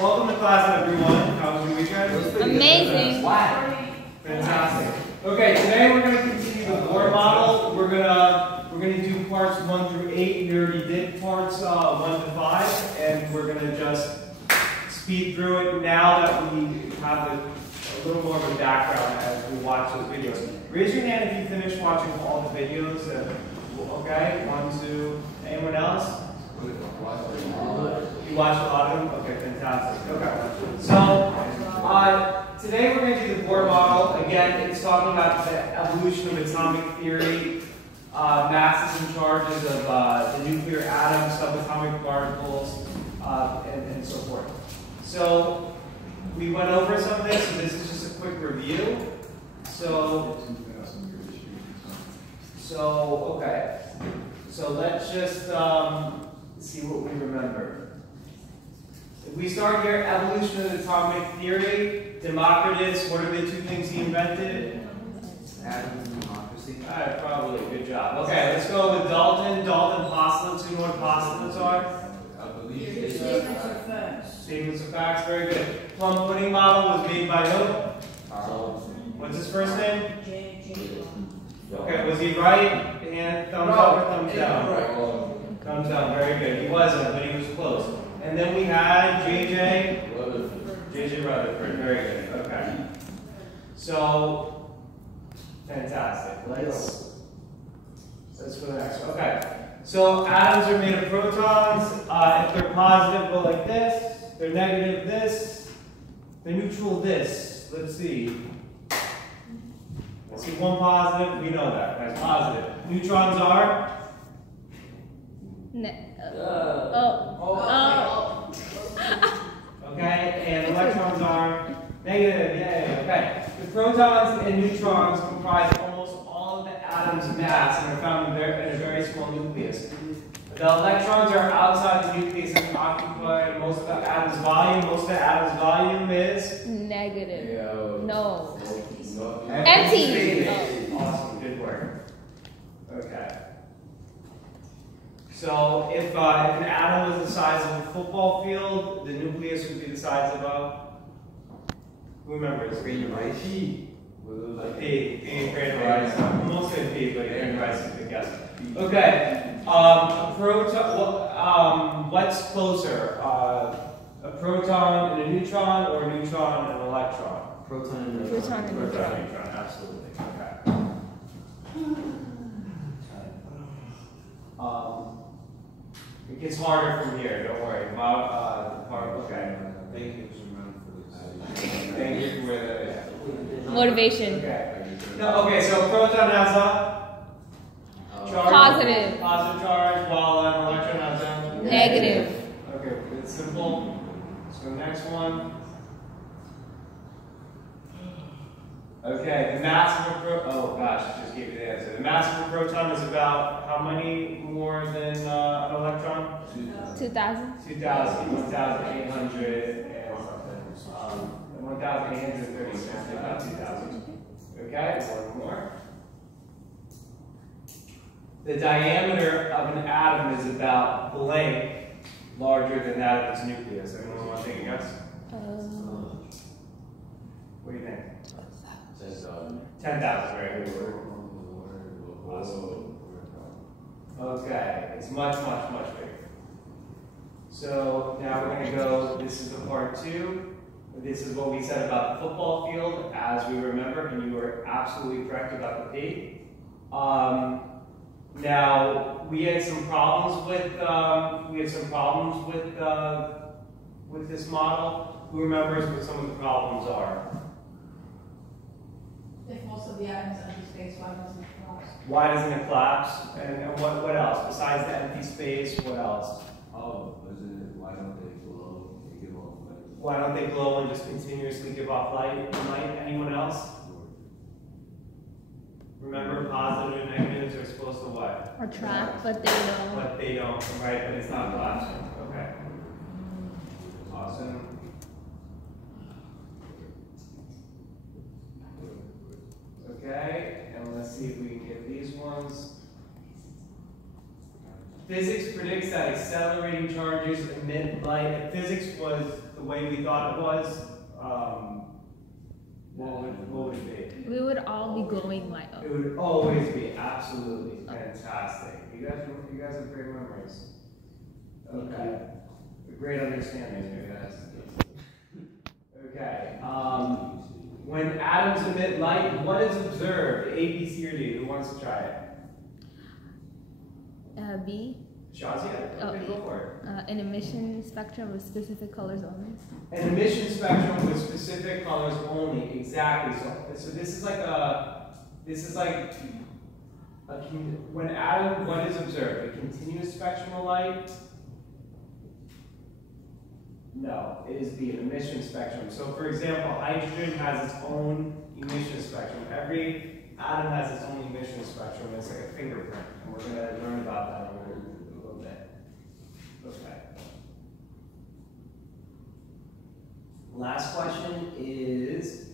Welcome to class, everyone. How was your weekend? Amazing. Fantastic. Okay, today we're going to continue the board model. We're gonna do parts 1 through 8. We already did parts 1 to 5, and we're going to just speed through it now that we have a little more of a background as we watch those videos. Raise your hand if you finished watching all the videos. Okay, 1, 2. Anyone else? You watched a lot of them? Okay, fantastic. Okay. So, today we're going to do the board model. Again, it's talking about the evolution of atomic theory, masses and charges of the nuclear atoms, subatomic particles, and so forth. So, we went over some of this, so this is just a quick review. Okay. So let's just see what we remember. If we start here, evolution of atomic theory, Democritus, what are the 2 things he invented? Atoms and democracy. Alright, probably, good job. Okay, let's go with Dalton. Dalton postulates. You know what postulates are? I believe Statements of facts. Statements of facts, very good. Plum pudding model was made by who? What's his first name? Njctl. Okay, was he right? And thumbs up or thumbs down? Thumbs down, very good. He wasn't, but he was close. And then we had J.J. Rutherford, very good. Okay. So, fantastic. Let's go to the next one. Okay. So, atoms are made of protons. If they're positive, go like this. They're negative, this. They're neutral, this. Let's see. Let's see, 1 positive. We know that. That's positive. Neutrons are? Okay, and electrons are negative. Yay. Okay. The protons and neutrons comprise almost all of the atom's mass and are found in a very small nucleus. The electrons are outside the nucleus and occupy most of the atom's volume. Most of the atom's volume is? Negative. No. Empty. Oh. Awesome. Good work. Okay. So if an atom was the size of a football field, the nucleus would be the size of a, who remembers? Grain of rice. P. Grain of rice. Almost said P, but grain of rice is a good guess. Okay. A proton. What's closer? A proton and a neutron, or a neutron and an electron? Proton and neutron. Proton and Proton and neutron. Absolutely. Okay. It gets harder from here, don't worry. Okay. Thank you for Thank you for the Motivation. Okay. No, okay, so proton has a charge. Positive. Positive charge, while an electron has a Negative. Okay, it's simple. Let's go next one. Okay, the mass of a proton. Oh gosh, I just gave you the answer. The mass of a proton is about how many more than an electron? 2,000. 2,000, 1,800, and 1,836, about 2,000. Okay, one more. The diameter of an atom is about blank larger than that of its nucleus. Anyone want to take a guess? What do you think? 10,000, right? Awesome. Okay, it's much, much, much bigger. So now we're going to go, this is the part 2. This is what we said about the football field, as we remember, and you were absolutely correct about the P. Now, we had some problems with this model. Who remembers what some of the problems are? If most of the atoms empty space, why doesn't it collapse? Why doesn't it collapse? And what else? Besides the empty space, what else? why don't they glow? They give off light. Why don't they glow and just continuously give off light? Anyone else? Remember, positive and negatives are supposed to what? Attract, but they don't. But they don't, right? But it's not collapsing. Okay. Awesome. Okay, and let's see if we can get these ones. Physics predicts that accelerating charges emit light. If physics was the way we thought it was, what would it be? We would all be glowing light up. It would always be absolutely fantastic. You guys have great memories. Okay. Great understanding, you guys. Okay. When atoms emit light, what is observed? A, B, C, or D? Who wants to try it? B. Shazia? Okay, go for it. An emission spectrum with specific colors only. An emission spectrum with specific colors only. Exactly. So this is like when atom, what is observed? A continuous spectrum of light? No, it is the emission spectrum. So for example, hydrogen has its own emission spectrum. Every atom has its own emission spectrum. It's like a fingerprint, and we're going to learn about that in a little bit. Okay. Last question is,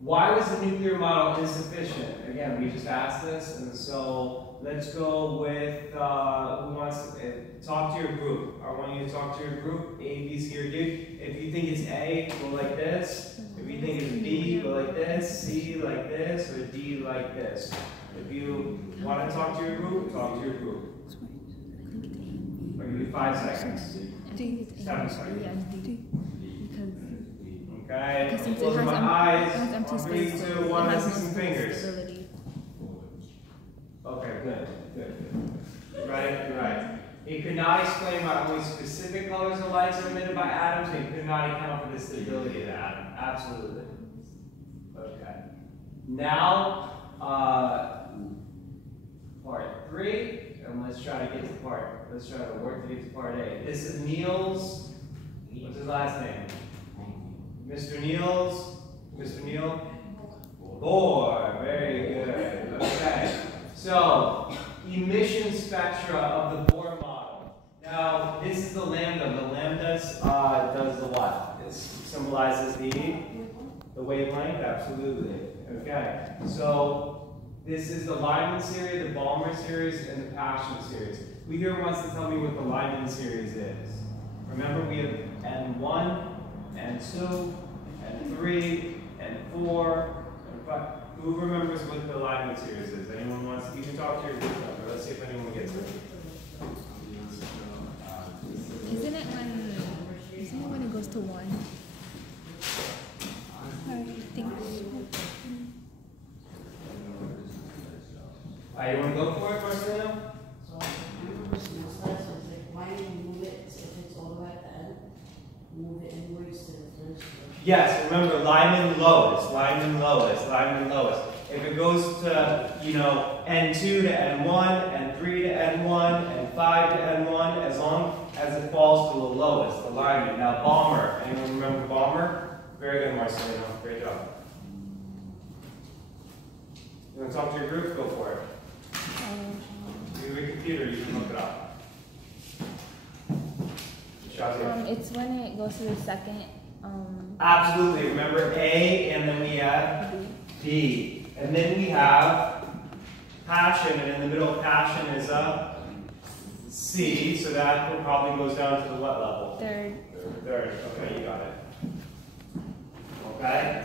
why was the nuclear model insufficient? Again, we just asked this, and so let's go with who wants to talk to your group. I want you to talk to your group, A, B, C, or D. If you think it's A, go like this. If you think it's B, go like this. C, like this, or D, like this. If you want to talk to your group, talk to your group. I'll give you 5 seconds. 7 seconds. Okay, close my eyes. 3, 2, 1, let's see some fingers. Okay, good. You're right. It could not explain why only specific colors of lights are emitted by atoms, and it could not account for the stability of the atom. Absolutely. Okay. Now, part 3, and let's try to work to get to part A. This is Niels. What's his last name? Mr. Niels. Mr. Neil? Bohr. Very good. Okay. So, emission spectra of the Bohr model. Now, this is the lambda. The lambda does the what? This symbolizes the wavelength. Absolutely. Okay. So, this is the Lyman series, the Balmer series, and the Paschen series. Who here wants to tell me what the Lyman series is? Remember, we have N1, N2, N3, N4, N5. Who remembers what the Lyman series is? Anyone wants to? You can talk to your group member. Let's see if anyone gets it. Isn't it when it goes to 1? I think. You want to go for it, Marcelo? Why do you move it if it's all the way at the end? Move it anyways to the first. Yes, remember Lyman lowest. If it goes to, N2 to N1, N3 to N1, N5 to N1, as long as it falls to the lowest, the Lyman. Now Balmer, anyone remember Balmer? Very good, Marcelino, great job. You want to talk to your group? Go for it. You have a computer, you can look it up. It's when it goes to the second. Absolutely. Remember A, and then we have B. And then we have Paschen, and in the middle of Paschen is a C, so that probably goes down to the what level? Third. Okay, you got it. Okay?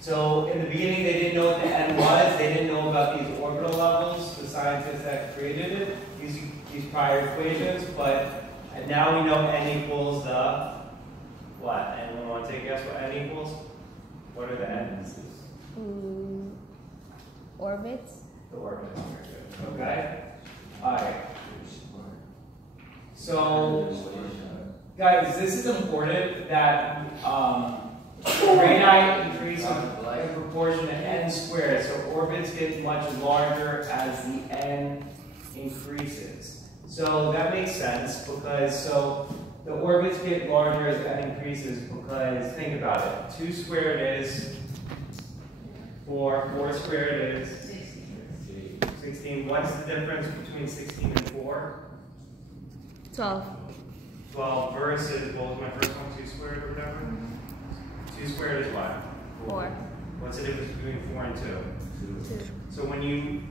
So in the beginning they didn't know what the N was, they didn't know about these orbital levels, the scientists that created it, these prior equations, but now we know N equals the what? Anyone want to take a guess what N equals? What are the N's? Orbits. The orbits. Okay? Alright. So, guys, this is important that radii increase in proportion to n squared. So orbits get much larger as the n increases. So that makes sense because the orbits get larger as n increases because think about it. 2 squared is 4, 4 squared is 16. What's the difference between 16 and 4? 12. 12 versus, what was my first one, 2 squared or whatever? 2 squared is what? 4. What's the difference between 4 and 2? 2. So when you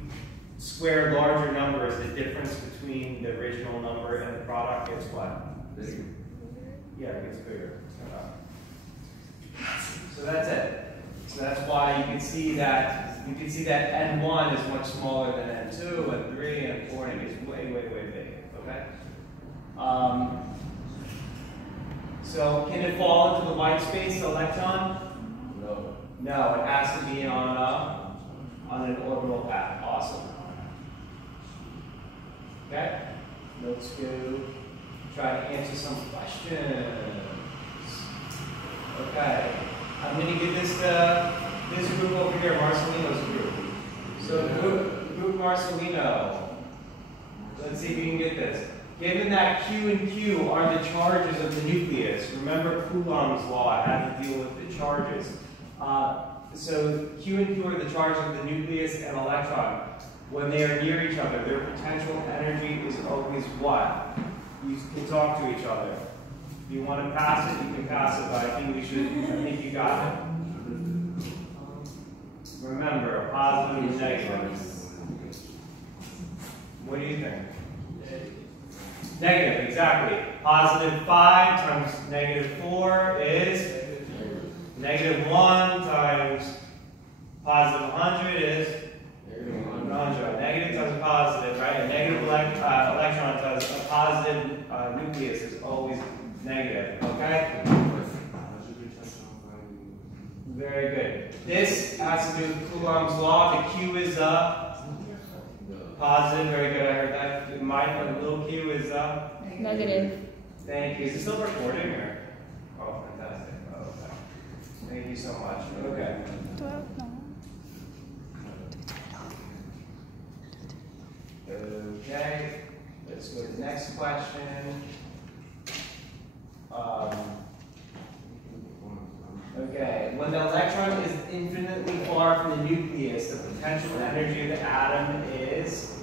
square larger numbers, the difference between the original number and the product gets what? Bigger. Yeah, it gets bigger. So that's it. So that's why you can see that N1 is much smaller than N2, and 3, and 4, and it gets way, way, way big. Okay. So can it fall into the white space, the electron? No. No, it has to be on an orbital path. Awesome. Okay. Let's go try to answer some questions. Okay. I'm going to give this group over here, Marcelino's group. So group Marcelino. Let's see if we can get this. Given that Q and Q are the charges of the nucleus, remember Coulomb's law had to deal with the charges. So Q and Q are the charges of the nucleus and electron. When they are near each other, their potential energy is always what? You can talk to each other. If you want to pass it, you can pass it, but I think you got it. Remember, a positive and negative. What do you think? Negative, exactly. Positive 5 times negative 4 is negative 1 times positive 100 is 100. Negative times a positive, right? A negative electron times a positive nucleus is always negative, okay? Very good. This has to do with Coulomb's law. The Q is positive. Very good. I heard that. The little Q is Negative. Thank you. Is it still recording or? Oh, fantastic. Oh, okay. Thank you so much. Okay. 12, no. Okay. Let's go to the next question. Okay, when the electron is infinitely far from the nucleus, the potential energy of the atom is,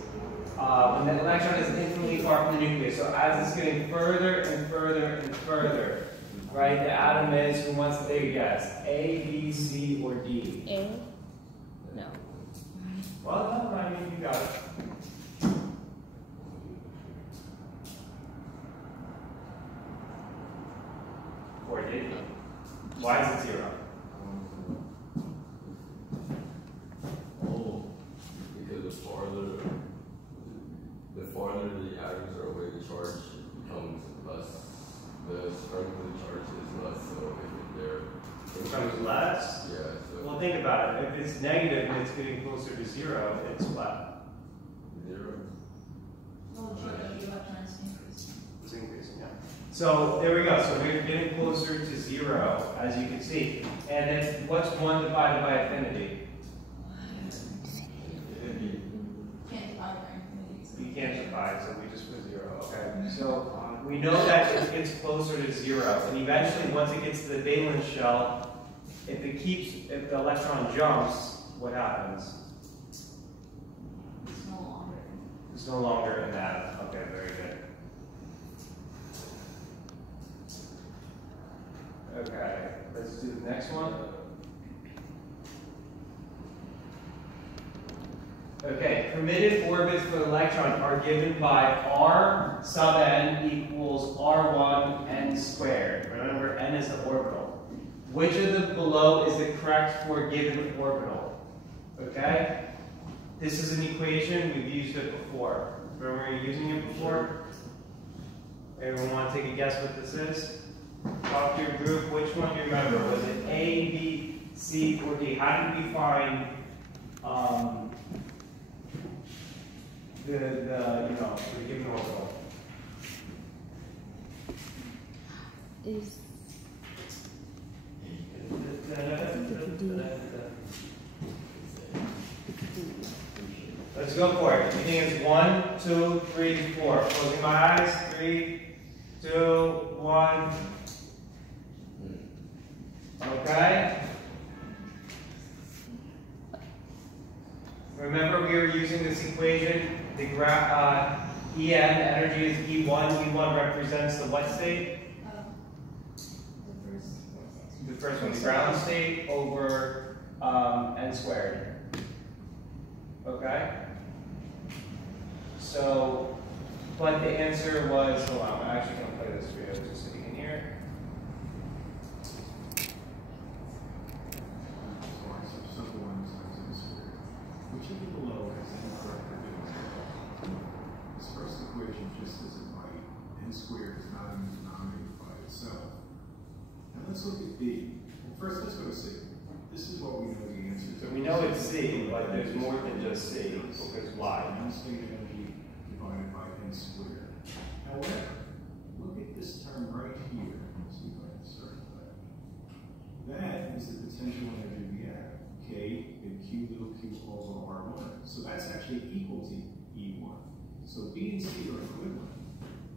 when the electron is infinitely far from the nucleus, so as it's getting further and further and further, right, the atom is, who wants to take a guess? A, B, C, or D? A? No. Well, no, I mean, you got it. Or D? Why is it 0? Oh, because the farther the atoms are away, the charge becomes less. The strength of the charge is less, so if they're... It becomes less? Yeah. So Well, think about it. If it's negative and it's getting closer to 0, it's what? 0. It's increasing, yeah. So there we go. So we're getting closer to 0, as you can see. And then what's 1 divided by affinity? You can't divide, so we just put 0. Okay. So we know that it gets closer to 0, and eventually, once it gets to the valence shell, if the electron jumps, what happens? It's no longer an atom. Okay, very good. Okay, let's do the next one. Okay, permitted orbits for the electron are given by R sub n equals R1 n squared. Remember, n is the orbital. Which of the below is the correct for a given orbital? Okay? This is an equation, we've used it before. Remember using it before? Everyone want to take a guess what this is? Talk to your group, which one do you remember? Was it A, B, C, or D? How did we find the given orbital? Is Let's go for it. You think it's 1, 2, 3, 4. Closing my eyes. 3, 2, 1. Okay. Remember, we were using this equation. The En energy is E1. E1 represents the what state? The first one, the ground state over n squared. Okay? So, but the answer was, hold on, I'm actually going to play this for you, just sitting in here. Whichever below has n correct predictors. This first equation, just as it might, n squared is not in the denominator by itself. Now let's look at b. Well, first, let's go to c. This is what we know the answer is. So we know it's c, but there's more than just c, because why? Constant energy divided by n squared. However, look at this term right here. Let's see if I can circle that. That is the potential energy we have. K, big Q, little q over R1. So that's actually equal to E1. So B and C are equivalent.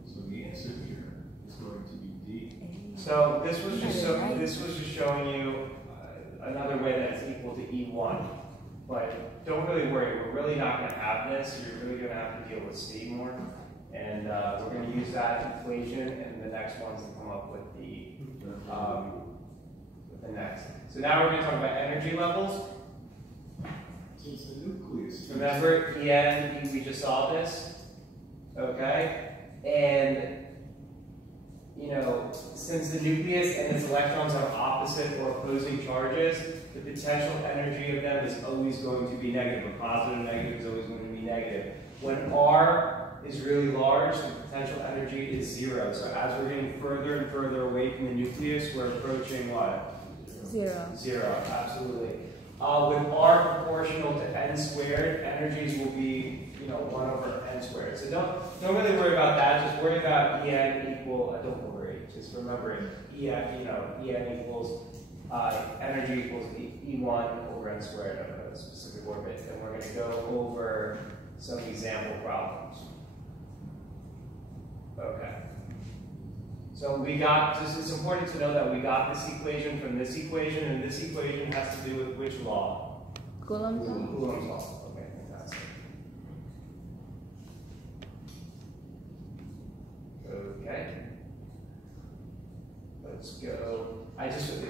So the answer here is going to be D. So this was just showing you another way that's equal to E1. But don't really worry, we're really not going to have this. You're really going to have to deal with C more. And we're going to use that equation and the next ones to come up with the next. So now we're going to talk about energy levels. So it's the nucleus. Remember, En, we just saw this, okay? And, you know, since the nucleus and its electrons are opposite or opposing charges, the potential energy of them is always going to be negative. A positive and negative is always going to be negative. When R is really large, the potential energy is 0. So as we're getting further and further away from the nucleus, we're approaching what? 0. 0, absolutely. With R proportional to n squared, energies will be, you know, 1 over n squared. So don't really worry about that. Just worry about En equal. Don't worry. Just remember En. En equals energy equals E1 over n squared of a specific orbit, and we're going to go over some example problems. Okay. So we got, it's important to know that we got this equation from this equation, and this equation has to do with which law? Coulomb's law? Coulomb's law. Okay, fantastic. Okay. Let's go.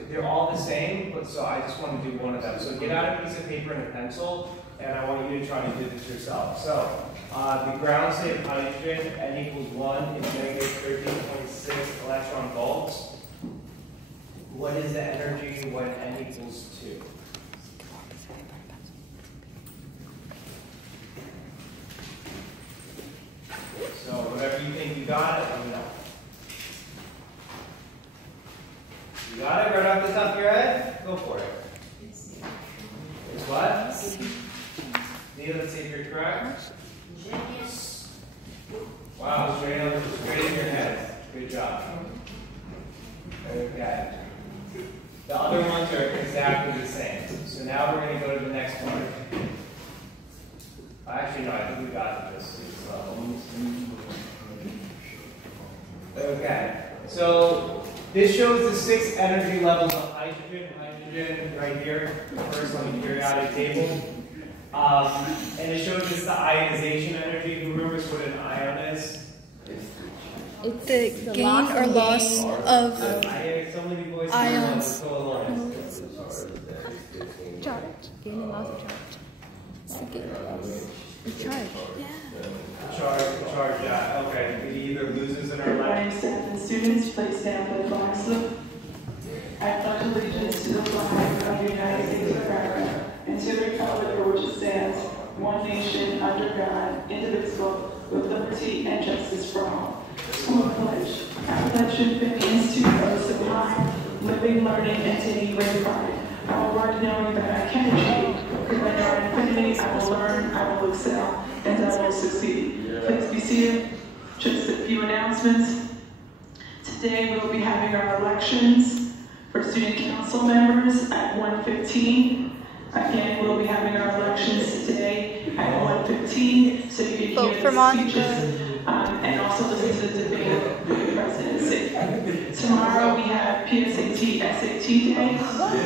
They're all the same, but so I just want to do one of them. So get out a piece of paper and a pencil, and I want you to try to do this yourself. So, the ground state of hydrogen, N equals 1, is negative 13.6 electron volts. What is the energy when N equals 2? So, whatever you think you got it, let me know. You got it right off the top of your head? Go for it. It's what? Neil, let's see if you're correct. Genius. Wow, straight in your head. Good job. Okay. The other ones are exactly the same. So now we're going to go to the next one. Actually, no, I think we got this. Okay. So this shows the 6 energy levels of hydrogen. Hydrogen right here, first on the periodic table. And it shows us the ionization energy. Who remembers what an ion is? It's the gain or loss of ions. Charge. Gain and loss of charge. It's the gain or loss of charge. Yeah. Charge, yeah. Okay. It either loses in our life. Staff and students, please stand for the flag salute. I pledge allegiance to the flag of the United States of America and to the republic for which it stands, one nation, under God, indivisible, with liberty and justice for all. School pledge. I pledge to defend the institute of sublime, living, learning, and taking great pride. I will work knowing that I can achieve, because I know in infinity I will learn, I will excel, and I will succeed. Please be seated. Just a few announcements. Today we will be having our elections for student council members at 1:15. Again, we'll be having our elections today at 1:15, so you can hear the speeches and also listen to the debate of the presidency. Tomorrow we have PSAT, SAT day.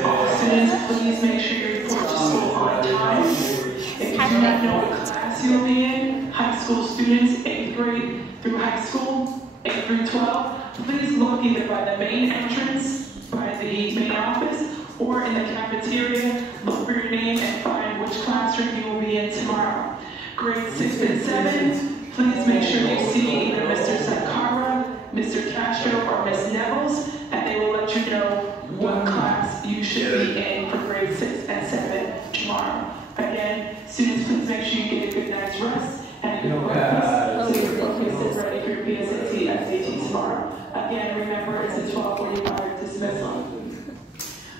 All students, please make sure you report to school on time. If you do not know what class you'll be in, high school students, 8th grade through high school, 8 through 12, please look either by the main entrance, by the main office, or in the cafeteria. Look for your name and find which classroom you will be in tomorrow. Grades 6 and 7, Please make sure you see either Mr. Sankara, Mr. Castro, or Ms. Nevels, and they will let you know what class you should be in for grade 6 and 7 tomorrow. Again, students, please make sure you get a good night's rest and a good breakfast so you're focused and ready for your PSAT and SAT tomorrow. Again, remember it's a 12:45 dismissal.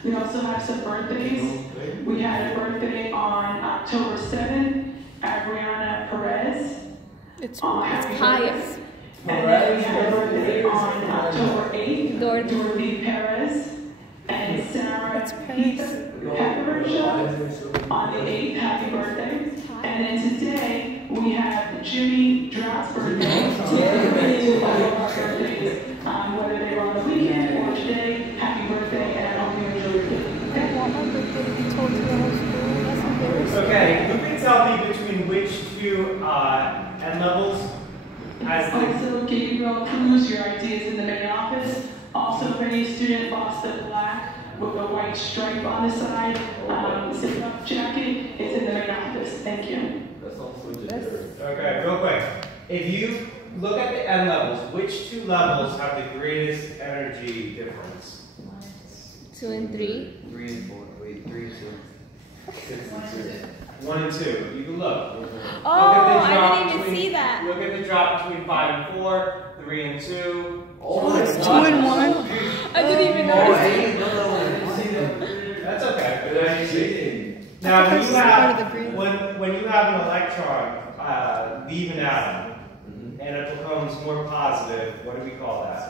We also have some birthdays. We had a birthday on October 7th, Adriana Perez. It's Pious. And then we had a birthday on October 8th, Dorothy Perez. And Sarah Pepperidge on the 8th, happy birthday. And then today, we have Jimmy Drout's birthday. Whether they were on the weekend or today, happy birthday, and I hope you enjoy your day. I want my birthday to be told to the whole school. That's embarrassing. Okay, who can tell me between which two N levels has the... Also, Gabriel Cruz, your ID is in the main office. Also, if any student lost the black with a white stripe on the side, zip-up jacket, is in the main office. Thank you. That's also legendary. Okay, real quick. If you look at the N levels, which two levels have the greatest energy difference? 2 and 3. 3 and 4. Wait, 3 and 2. 6 and 2. 1 and 2. You can look. Oh, I didn't even see that. Look at the drop between 5 and 4, 3 and 2. Oh, it's 2 and 1. I didn't even notice it. That's okay. Good idea. Now, Because it's part of the green. when you have an electron leave an atom and it becomes more positive, what do we call that?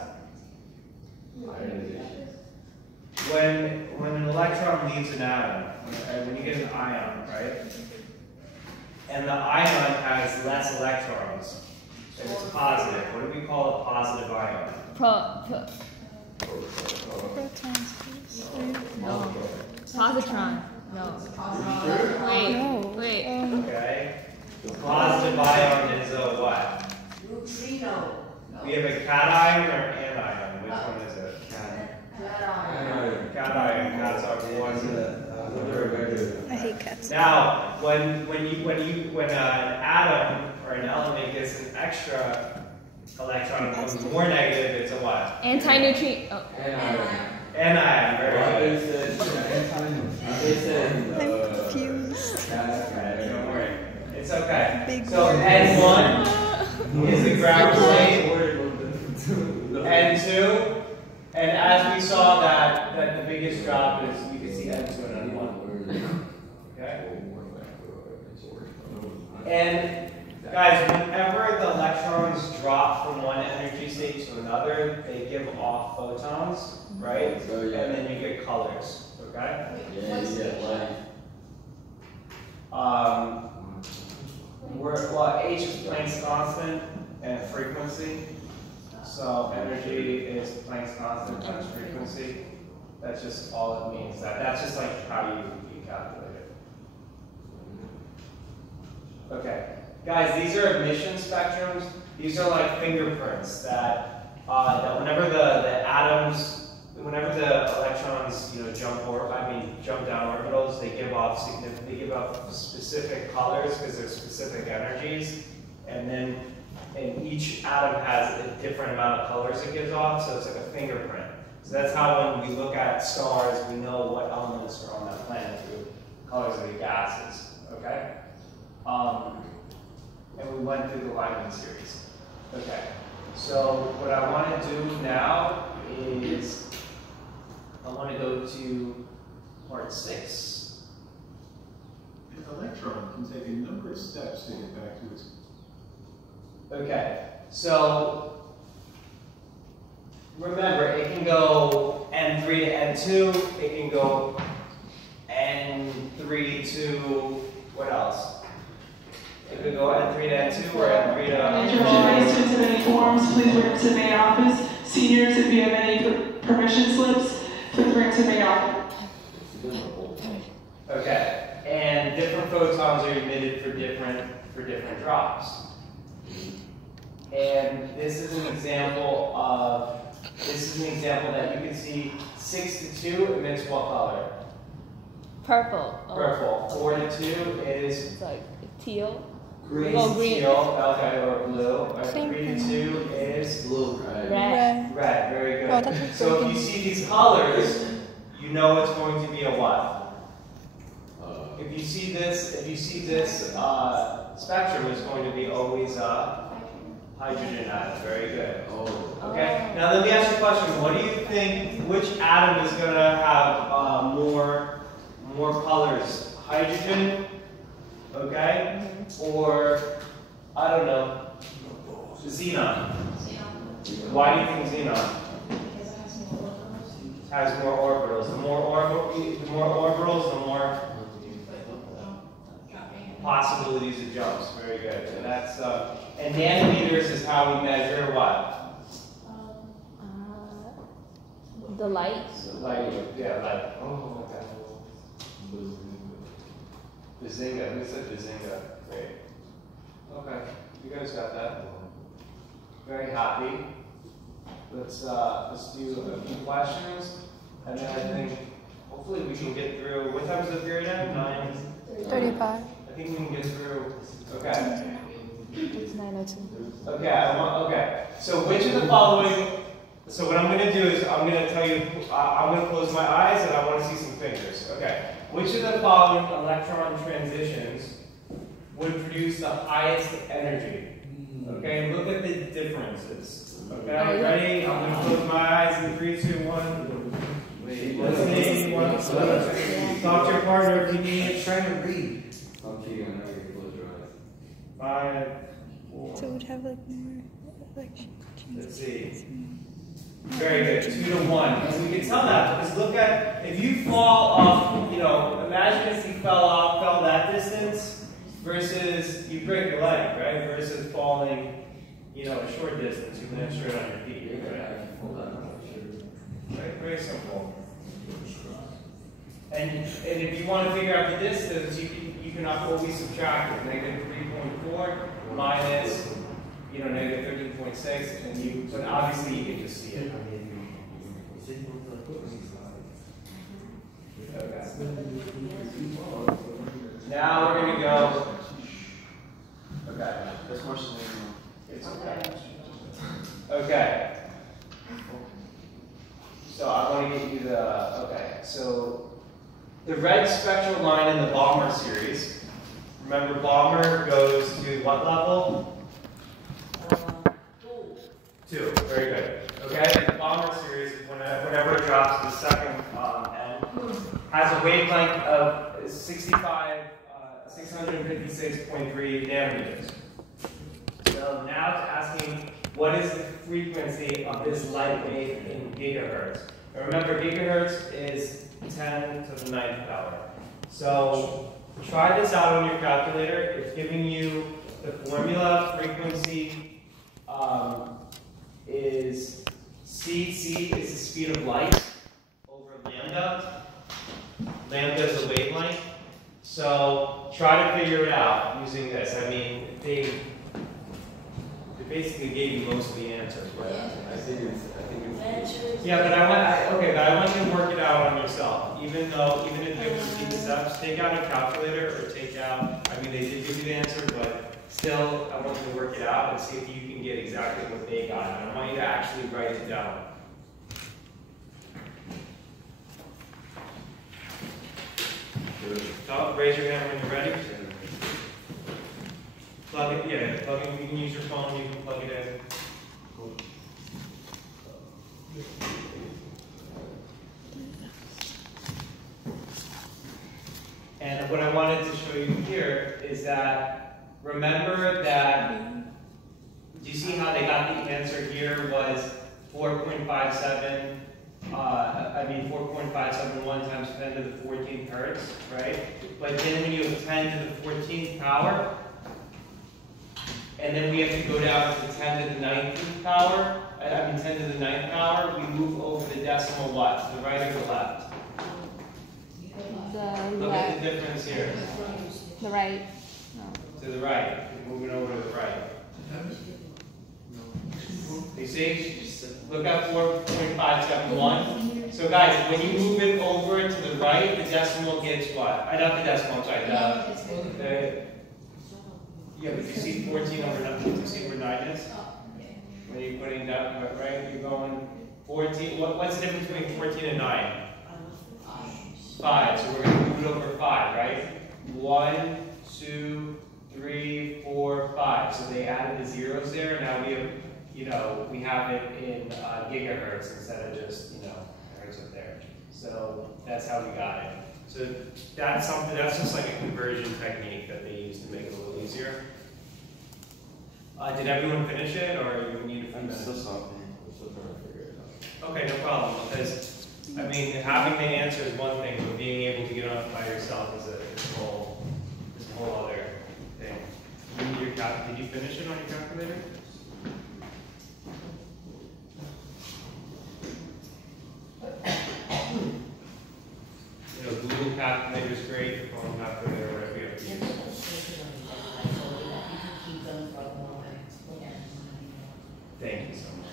Ionization. When an electron leaves an atom, when you get an ion, right? And the ion has less electrons, and it's positive. What do we call a positive ion? No. Positron. No. Wait. Okay. The positive ion is a what? Neutrino. We have a cation or anion. Which one is it? Cation. Cation. Cats are one. I hate cats. Now, when an atom or an element gets an extra electron, it becomes more negative. It's a what? Anti-neutrino. Oh. Anion. Very good. I'm confused. Don't worry. It's okay. Big So word. N1 is the ground state. N2, and as we saw that the biggest drop is, you can see N2 and N1. Okay? And guys, whenever the electrons drop from one energy state to another, they give off photons, right? So, yeah. And then you get colors. Okay? Yeah, you get light. Well, H is Planck's constant and frequency. So energy is Planck's constant times frequency. That's just all it means. That's just like how you calculate it. Okay, guys, these are emission spectrums. These are like fingerprints that whenever the atoms, whenever the electrons, jump down orbitals, they give off specific colors because they're specific energies, and each atom has a different amount of colors it gives off, so it's like a fingerprint. So that's how when we look at stars, we know what elements are on that planet through colors of the gases. Okay, and we went through the Lyman series. Okay, so what I want to do now is I want to go to part 6. An electron can take a number of steps to get back to its... Okay, so remember, it can go N3 to N2, it can go N3 to, what else? It could go N3 to N2 or N3 to... Students have any forms, please bring them to the main office. Seniors, if you have any permission slips, please bring them to the main office. Okay, and different photons are emitted for different drops. And this is an example that you can see 6 to 2 emits what color? Purple. Purple. 4 to 2 is It's like teal. Green, green. teal, okay, or blue. Same 3 to 2 is Blue, right? Red. red. Very good. Oh, that's like So if green. you see these colors, you know it's going to be a what? If you see this spectrum, it's going to be always a hydrogen atom. Very good. Okay. Now let me ask you a question. What do you think? Which atom is going to have more colors? Hydrogen. Okay. Or I don't know. Xenon. Why do you think xenon has more orbitals? The more orbitals, the more possibilities of jumps. Very good. And that's and nanometers is how we measure what? The light. Light. Yeah, light. Oh, okay. Bazinga. Who said Bazinga? Great. Okay, you guys got that. Very happy. Let's do a few questions, and then I think hopefully we can get through. What time is the period at? 35. I think we can get through. Okay. It's 9:02. Okay. So which of the following? So what I'm going to do is I'm going to tell you. I'm going to close my eyes and I want to see some fingers. Okay. Which of the following electron transitions would produce the highest energy? Okay. Look at the differences. Okay. Ready? I'm going to close my eyes in 3, 2, 1. Listening. Talk to your partner if you need. Trying to read. Okay, I know you close your eyes. 5, 4. So it would have like more like. Let's see. Very good. 2 to 1. And we can tell that because look at if you fall off. Imagine if you fell that distance versus you break your leg, right? Versus falling, a short distance. You land straight on your feet. You're good. Right? Very simple. And if you want to figure out the distance, you can always subtract it. -3.4 minus, -13.6, and but obviously you can just see it. Okay. Now we're gonna go. Okay. There's more something. It's okay. Okay. So I want to get you so the red spectral line in the Balmer series. Remember, Balmer goes to what level? 2. Very good. Okay, the Balmer series, whenever it drops to the second end, has a wavelength of 656.3 nanometers. So now it's asking, what is the frequency of this light wave in gigahertz? And remember, gigahertz is 10 to the 9th power. So try this out on your calculator. It's giving you the formula. Frequency is C is the speed of light over lambda. Lambda is the wavelength. So try to figure it out using this. I mean, they basically gave you most of the answers. But I think it's. Yeah, but I want you to work it out on yourself. Even if you repeat the steps, take out a calculator or take out. I mean, they did give you the answer, but still, I want you to work it out and see if you can get exactly what they got. And I want you to actually write it down. So, raise your hand when you're ready. Plug it, plug it. You can use your phone, you can plug it in. And what I wanted to show you here is that, remember that, do you see how they got the answer here was 4.57, 4.571 times 10 to the 14th hertz, right? But then when you have 10 to the 14th power, and then we have to go down to 10 to the 19th power, 10 to the 9th power, we move over the decimal what? To the right or the left? Look at the difference here. The right. No. To the right. We're moving over to the right. You see? Look at 4.571. So guys, when you move it over to the right, the decimal gets what? Not the decimal, I'm sorry. Yeah, but you see 14 over 9, do you see where 9 is? When you're putting down, right, you're going 14, what's the difference between 14 and 9? 5, so we're going to move it over 5, right? 1, 2, 3, 4, 5. So they added the zeros there. Now we have, you know, we have it in gigahertz instead of just, you know, hertz up there. So that's how we got it. So that's something, that's just like a conversion technique that they use to make it a little easier. Did everyone finish it, or you need a few minutes? I'm still trying to figure it out. Okay, no problem, because, I mean, having the answer is one thing, but being able to get on it by yourself is a whole other thing. Did you finish it on your calculator? You know, Google calculator is great, your phone calculator, whatever you have to use. Thank you so much.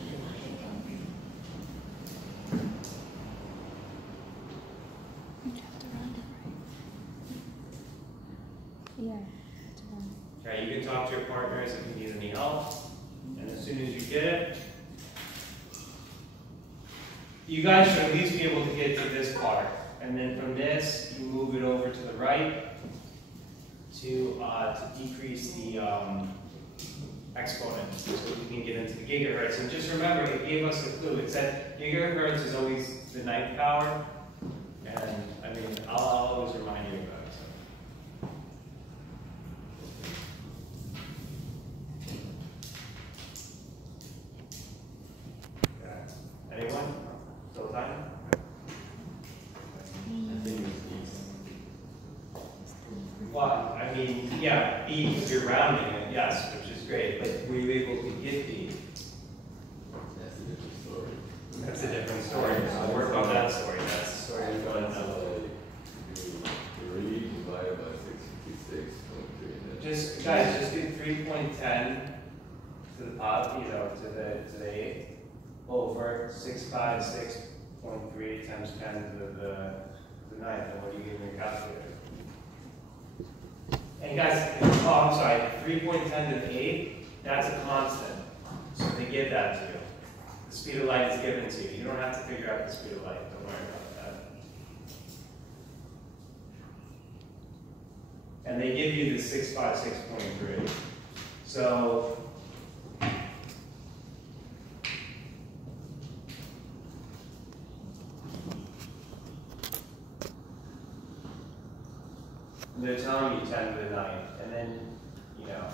You have to round it, right? Yeah, it's round. Okay, you can talk to your partners if you need any help. And as soon as you get it, you guys should at least be able to get to this part. And then from this, you move it over to the right to decrease the exponent so we can get into the gigahertz. And just remember, it gave us a clue. It said gigahertz is always the 9th power. And I mean, I'll always remind you about it. So. Okay. Anyone? Still time? Well, I mean, yeah, B because you're rounding it, yes, which is great, but were you able to get B? That's a different story. That's a different story. So work on that story. That's the story you're going to know. 3 divided by 656.3. Just guys, just do 3.10 to the top, you know, to the 8th over 656.3 times 10 to the 9th, and what do you get in your calculator? And guys, oh, I'm sorry, 3.10 to the 8th, that's a constant. So they give that to you. The speed of light is given to you. You don't have to figure out the speed of light. Don't worry about that. And they give you the 656.3. So they're telling you 10 to the 9th, and then, you know,